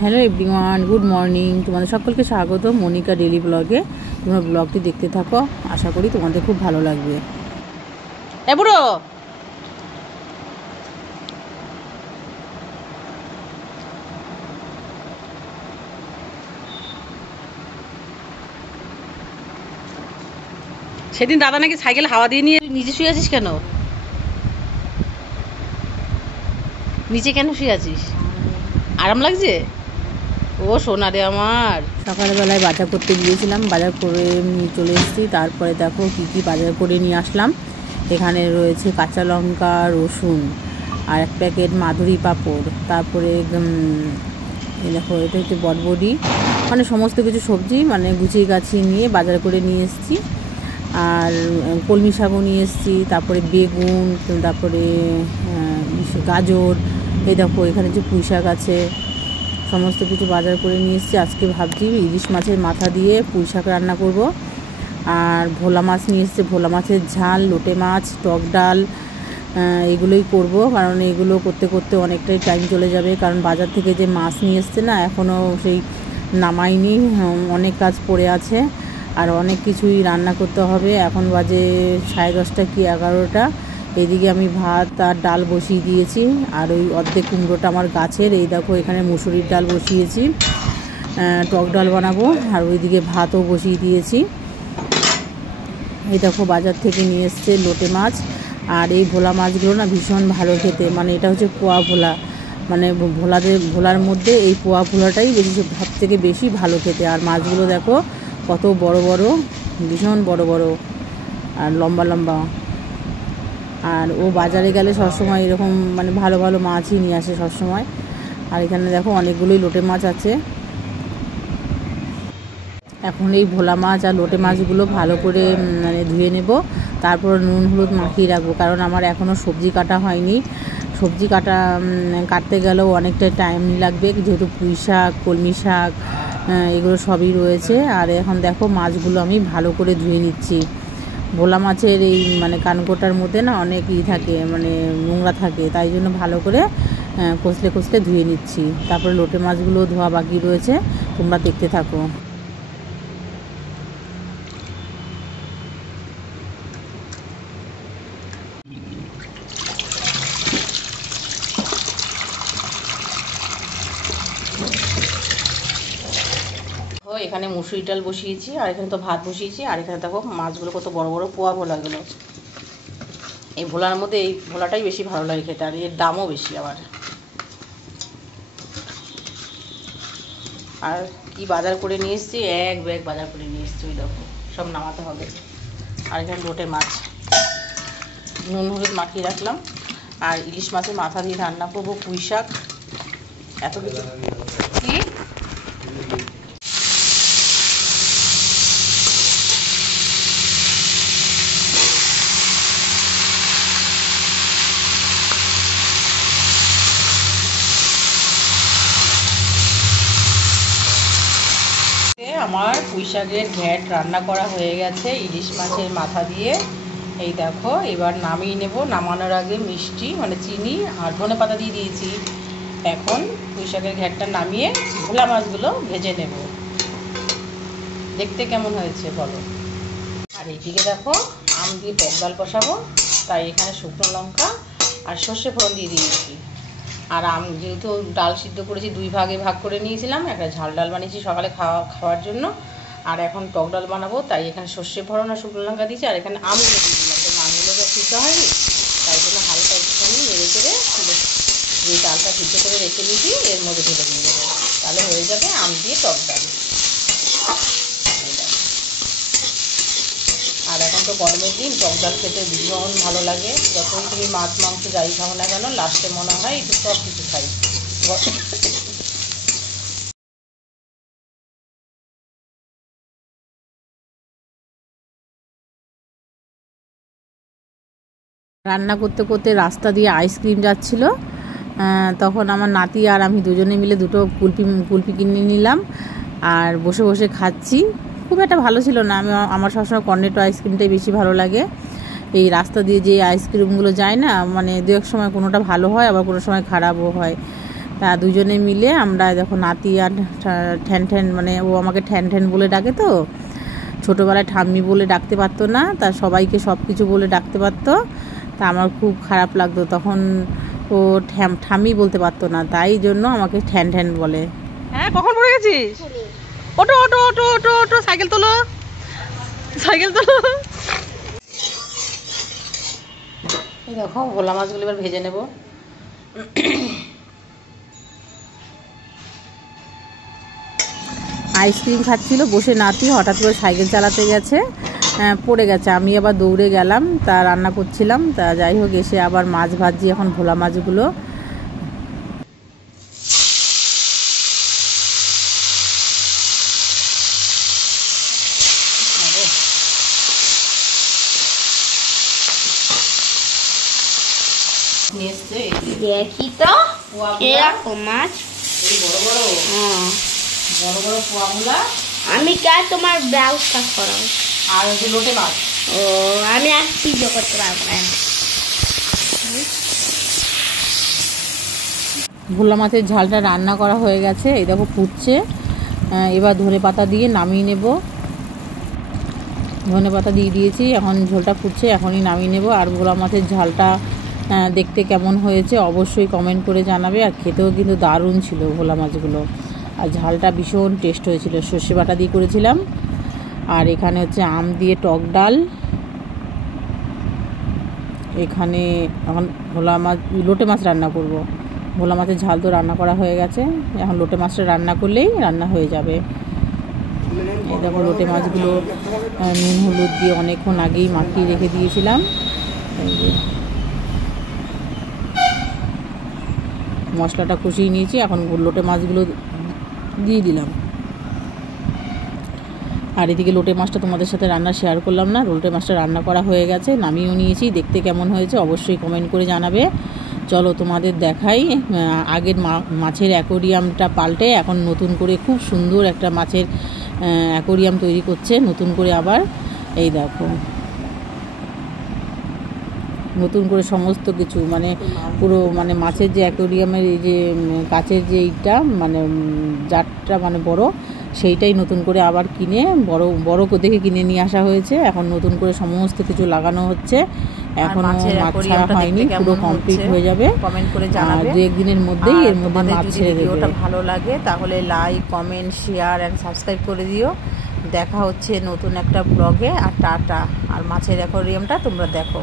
Hello everyone, good morning. তোমাদের সকলকে স্বাগত মনিকা ডেলি ব্লগে। তোমরা ব্লগটি দেখতে থাকো, আশা করি তোমাদের খুব ভালো লাগবে। বুড়ো সেদিন দাদা নাকি সাইকেল হাওয়া দিয়ে নিয়ে নিচে শুয়ে আছিস কেন? নিচে কেন শুয়ে আছিস? আরাম লাগছে? ও সোনা রে আমার। সকালবেলায় বাজার করতে গিয়েছিলাম, বাজার করে চলে এসেছি। তারপরে দেখো কী কী বাজার করে নিয়ে আসলাম। এখানে রয়েছে কাঁচা লঙ্কা, রসুন আর এক প্যাকেট মাধুরী পাঁপড়। তারপরে দেখো এটা হচ্ছে বটবডি, মানে সমস্ত কিছু সবজি মানে গুছিয়ে গাছিয়ে নিয়ে বাজার করে নিয়ে এসেছি। আর কলমি শাকও নিয়ে এসেছি, তারপরে বেগুন, তারপরে গাজর, এই দেখো এখানে যে পুঁই শাক আছে, সমস্ত কিছু বাজার করে নিয়ে এসেছি। আজকে ভাবছি ইলিশ মাছের মাথা দিয়ে পুঁই শাক রান্না করব। আর ভোলা মাছ নিয়ে এসেছি, ভোলা মাছের ঝাল, লোটে মাছ, টক ডাল, এগুলোই করব। কারণ এগুলো করতে করতে অনেকটাই টাইম চলে যাবে, কারণ বাজার থেকে যে মাছ নিয়ে এসছে না, এখনও সেই নামাইনি, অনেক কাজ পড়ে আছে আর অনেক কিছুই রান্না করতে হবে। এখন বাজে 10:30 কি 11টা। এইদিকে আমি ভাত আর ডাল বসিয়ে দিয়েছি। আর ওই অর্ধেক কুমড়োটা আমার গাছের, এই দেখো এখানে মুসুরির ডাল বসিয়েছি, টক ডাল বানাবো। আর ওইদিকে ভাতও বসিয়ে দিয়েছি। এই দেখো বাজার থেকে নিয়ে এসছে লোটে মাছ। আর এই ভোলা মাছগুলো না ভীষণ ভালো খেতে, মানে এটা হচ্ছে পোয়া ভোলা, মানে ভোলার মধ্যে এই পোয়া ভোলাটাই বেশি সব থেকে বেশি ভালো খেতে। আর মাছগুলো দেখো কত বড় বড়, ভীষণ বড় বড় আর লম্বা লম্বা। আর ও বাজারে গেলে সবসময় এরকম মানে ভালো ভালো মাছই নিয়ে আসে সবসময়। আর এখানে দেখো অনেকগুলোই লোটে মাছ আছে। এখন এই ভোলা মাছ আর লোটে মাছগুলো ভালো করে মানে ধুয়ে নেব, তারপর নুন হলুদ মাখিয়ে রাখবো। কারণ আমার এখনও সবজি কাটা হয়নি, সবজি কাটতে গেলেও অনেকটা টাইম লাগবে, যেহেতু পুঁই শাক, কলমি শাক, এগুলো সবই রয়েছে। আর এখন দেখো মাছগুলো আমি ভালো করে ধুয়ে নিচ্ছি। ভোলা মাছের এই মানে কানকোটার মধ্যে না অনেক থাকে, মানে নোংরা থাকে, তাই জন্য ভালো করে কষলে কষলে ধুয়ে নিচ্ছি। তারপরে লোটে মাছগুলো ধোয়া বাকি রয়েছে, তোমরা দেখতে থাকো। এখানে মুসুরি ডাল বসিয়েছি, আর এখানে তো ভাত বসিয়েছি। আর এখানে দেখো মাছগুলো কত বড় বড় পোয়া ভোলাগুলো। এই ভোলার মধ্যে এই ভোলাটাই বেশি ভালো লাগে খেতে, আর এর দামও বেশি আবার। আর কি বাজার করে নিয়ে এসেছি, এক ব্যাগ বাজার করে নিয়ে এসেছি, ওই দেখো সব নামাতে হবে। আর এখানে লোটে মাছ নুন হলুদ মাখিয়ে রাখলাম। আর ইলিশ মাছের মাথা দিয়ে রান্না করবো, পুঁই শাক, এত কিছু। কি আমার পুঁই শাকের ঘ্যাট রান্না করা হয়ে গেছে ইলিশ মাছের মাথা দিয়ে। এই দেখো এবার নামিয়ে নেব। নামানোর আগে মিষ্টি মানে চিনি আর ধনেপাতা দিয়ে দিয়েছি। এখন পুঁই শাকের ঘ্যাটটা নামিয়ে ভোলা মাছগুলো ভেজে নেব। দেখতে কেমন হয়েছে বলো। আর এইদিকে দেখো আম দিয়ে টক ডাল কষাবো, তাই এখানে শুকনো লঙ্কা আর সর্ষে ফোড়ন দিয়ে দিয়েছি। আর যেহেতু ডাল সিদ্ধ করেছি, 2 ভাগে ভাগ করে নিয়েছিলাম, একটা ঝাল ডাল বানিয়েছি সকালে খাওয়ার জন্য, আর এখন টক ডাল বানাবো, তাই এখানে সর্ষে ফোড়ন আর শুকনো লঙ্কা দিয়েছি। আর এখানে আমগুলো দিয়ে দিলাম, কারণ আমগুলো তো সিদ্ধ হয়নি, তাই জন্য হালকা একটুখানি নেড়ে চেড়ে যে ডালটা সিদ্ধ করে রেখে দিয়েছি এর মধ্যে ঢেলে দিয়ে দেবো, তাহলে হয়ে যাবে আম দিয়ে টক ডাল। আর এখন তো গরমের দিন, টক ডাল খেতে ভীষণ ভালো লাগে। যখনই তুমি মাছ মাংস যাই খাও না কেন, লাস্টে মনে হয় একটু সব কিছু খাই। রান্না করতে করতে রাস্তা দিয়ে আইসক্রিম যাচ্ছিল, তখন আমার নাতি আর আমি দুজনে মিলে দুটো কুলপি কিনে নিলাম আর বসে বসে খাচ্ছি। খুব একটা ভালো ছিল না, আমার সবসময় কর্নেটো আইসক্রিমটাই বেশি ভালো লাগে। এই রাস্তা দিয়ে যে আইসক্রিমগুলো যায় না, মানে দু এক সময় কোনোটা ভালো হয়, আবার কোনো সময় খারাপও হয়। তা দুজনে মিলে আমরা দেখো নাতি আর ঠ্যান ঠ্যান, মানে ও আমাকে ঠ্যান ঠ্যান বলে ডাকে, তো ছোটোবেলায় ঠাম্মি বলে ডাকতে পারতো না, তা সবাইকে সব কিছু বলে ডাকতে পারতো। তা আমার খুব খারাপ লাগতো তখন, ও ঠাম্মি বলতে পারতো না, তাই জন্য আমাকে ঠ্যান ঠ্যান বলে। হ্যাঁ, কখন পড়ে গেছিস? ওটো ওটো ওটো ওটো ওটো, সাইকেল তোলো, সাইকেল তোলো। এই দেখো ভোলা মাছগুলো এবার ভেজে নেব। আইসক্রিম খাচ্ছিল বসে নাতি, হঠাৎ করে সাইকেল চালাতে গেছে, পড়ে গেছে। আমি আবার দৌড়ে গেলাম, তা রান্না করছিলাম। তা যাই হোক, এসে আবার মাছ ভাজি এখন ভোলা মাছগুলো। দেখি তো এরকম মাছ, বড় বড় পোয়াগুলা। আমি কে তোমার ব্যবস্থা করাবো। আর হচ্ছে লোটে মাছ। ও, আমি আর কি করতে পারবো না। ভোলা মাছের ঝালটা রান্না করা হয়ে গেছে, এই দেখো ফুটছে। এবার ধনে পাতা দিয়ে নামিয়ে নেব। ধনে পাতা দিয়ে দিয়েছি, এখন ঝোলটা ফুটছে, এখনই নামিয়ে নেব। আর ভোলা মাছের ঝালটা দেখতে কেমন হয়েছে অবশ্যই কমেন্ট করে জানাবে। আর খেতেও কিন্তু দারুণ ছিল ভোলা মাছগুলো, আর ঝালটা ভীষণ টেস্ট হয়েছিল। সর্ষে বাটা দিয়ে করেছিলাম। আর এখানে হচ্ছে আম দিয়ে টক ডাল। এখানে এখন ভোলা মাছ, লোটে মাছ রান্না করব। ভোলা মাছের ঝাল তো রান্না করা হয়ে গেছে, এখন লোটে মাছটা রান্না করলেই রান্না হয়ে যাবে। এই দেখো লোটে মাছগুলো নুন হলুদ দিয়ে অনেকক্ষণ আগেই মাখিয়ে রেখে দিয়েছিলাম। এই যে মশলাটা কষিয়ে নিয়েছি, এখন লোটে মাছগুলো দিয়ে দিলাম। আর এদিকে লোটে মাছটা তোমাদের সাথে রান্না শেয়ার করলাম না, লোটে মাছটা রান্না করা হয়ে গেছে, নামিয়েও নিয়েছি। দেখতে কেমন হয়েছে অবশ্যই কমেন্ট করে জানাবে। চলো তোমাদের দেখাই। আগের মাছের অ্যাকোরিয়ামটা পাল্টে এখন নতুন করে খুব সুন্দর একটা মাছের অ্যাকোরিয়াম তৈরি করছে নতুন করে আবার। এই দেখো নতুন করে সমস্ত কিছু, মানে পুরো মানে মাছের যে অ্যাকোরিয়ামের এই যে কাচের যে এইটা মানে জারটা মানে বড়, সেইটাই নতুন করে আবার কিনে বড় বড় দেখে কিনে নিয়ে আসা হয়েছে। এখন নতুন করে সমস্ত কিছু লাগানো হচ্ছে, এখনো মাছ ছাড়া হয়নি, পুরো কমপ্লিট হয়ে যাবে। কমেন্ট করে জানাবে, দু একদিনের মধ্যেই এর মধ্যে মাছ ছেড়ে দেবে। ভিডিওটা ভালো লাগে তাহলে like comment share and subscribe করে দিও। দেখা হচ্ছে নতুন একটা ব্লগে। আর টাটা। আর মাছের অ্যাকোরিয়ামটা তোমরা দেখো।